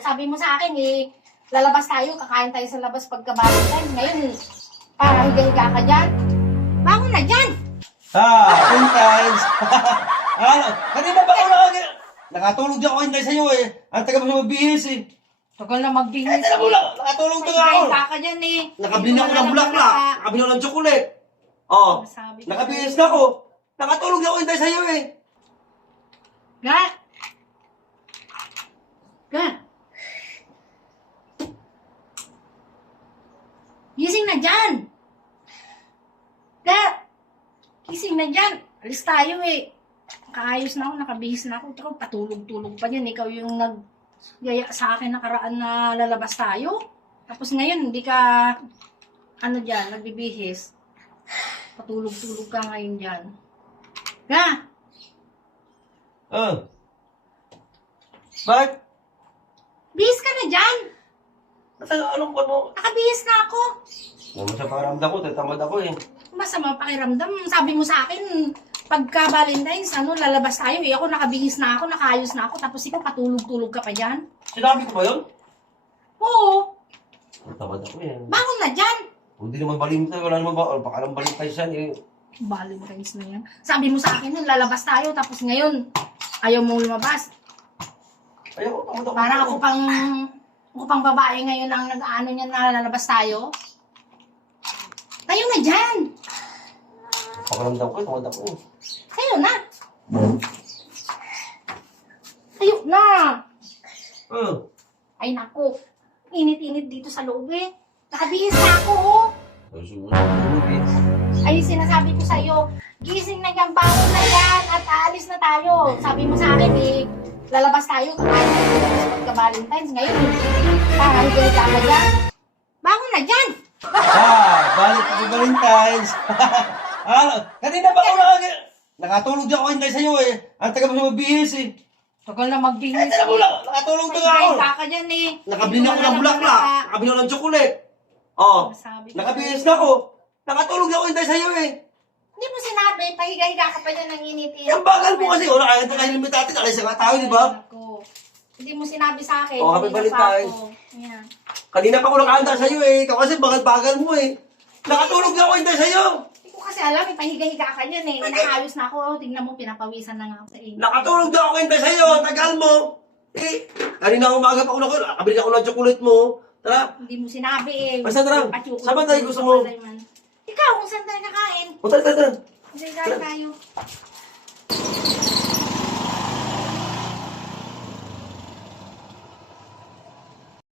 Sabi mo sa akin eh, lalabas tayo, kakain tayo sa labas pagka Valentine's. Ngayon, para higa-higa ka dyan. Bangon na dyan! Valentine's! Kanina ba ako nakatulog di ako hintay sa'yo eh. Ang taga mo sa magbihis eh. Tagal na magbihis. Tala mo lang, nakatulog na nga ako. Higa-higa ka dyan eh. Nakabili na ako ng bulaklak. Nakabili ako ng chocolate. Oh, Sabi ko nakabihis sa'yo. na ako. Nakatulog di ako hintay sa'yo eh. Ga! Ga! Gising na dyan! Ga! Gising na dyan! Alis tayo eh. Nakaayos na ako, nakabihis na ako. Ito patulog-tulog pa yan. Ikaw yung nagyaya sa akin nakaraan na lalabas tayo. Tapos ngayon, hindi ka, ano dyan, nagbibihis. Patulog-tulog ka ngayon dyan. Ga! Bakit? Bihis ka na dyan! Anong ano? Nakabihis na ako. Naman sa pakiramdam ko, tatamad ako eh. Masama pakiramdam. Sabi mo sa akin, pagka Valentine's, lalabas tayo. Eh, ako nakabihis na ako, nakaayos na ako. Tapos ikaw, patulog-tulog ka pa dyan. Sinabi ko ba yun? Oo. Tatamad ako eh. Bangon na dyan. Hindi naman balintay, wala naman ba? Baka naman balintay siya eh. Valentine's na yan. Sabi mo sa akin, lalabas tayo. Tapos ngayon, ayaw mong lumabas. Ayaw, tamad ako. Para ako pang babae ngayon ang nag-ano niya na lalabas tayo. Tayo na dyan. Pakiramdam ko, tamad ako. Tayo na. Tayo na. Ay naku. Init-init dito sa loob eh. Nakabihis na ako oh. Ay, sinasabi ko sa'yo, gising na yan, bangon na yan, at aalis na tayo. Sabi mo sa akin eh, lalabas tayo, kakain tayo sa labas pagka-Valentine's. Ngayon, para higa-higa ka dyan. Bangon na dyan! Balik ako Valentine's. Kanina ba ako nakatulog di ako hintay sa'yo eh. Ang taga mo sa magbihis eh. Tagal na magbihis. Tala mo lang, nakatulog na nga ako. Higa ka dyan eh. Nakabili na ako ng bulaklak. Nakabili ako ng chocolate. Oh, Sabi ko nakabihis sa'yo. na ako. Nakatulog di ako hintay sa'yo eh. Hindi mo sinabi, pahiga-higa ka pa dyan ng init-init. Yung bagal mo kasi, wala kaya tayo limit natin. Alis nga tayo, di ba? Ako. Hindi mo sinabi sa akin. Oh, happy kanina pa Valentine's. ako. Ayan. Kanina pa ako nakahanda sa'yo eh. Ikaw kasi bagal mo eh. Nakatulog di ako hintay sa'yo. Hindi ko kasi alam, pahiga-higa ka dyan eh. Nakayos na ako. Tingnan mo, pinapawisan na nga ako sa inyo. Nakatulog di ako hintay sa'yo. Tagal mo. Eh, kanina umaga pa ako nakabili ako ng chocolate mo. Tara. Hindi mo sinabi eh. Basta tara. Patyukot Saan ba tayo ko gusto sa mo? Malayman. Ikaw, kung saan tayo kakain? O tara. Hindi tayo.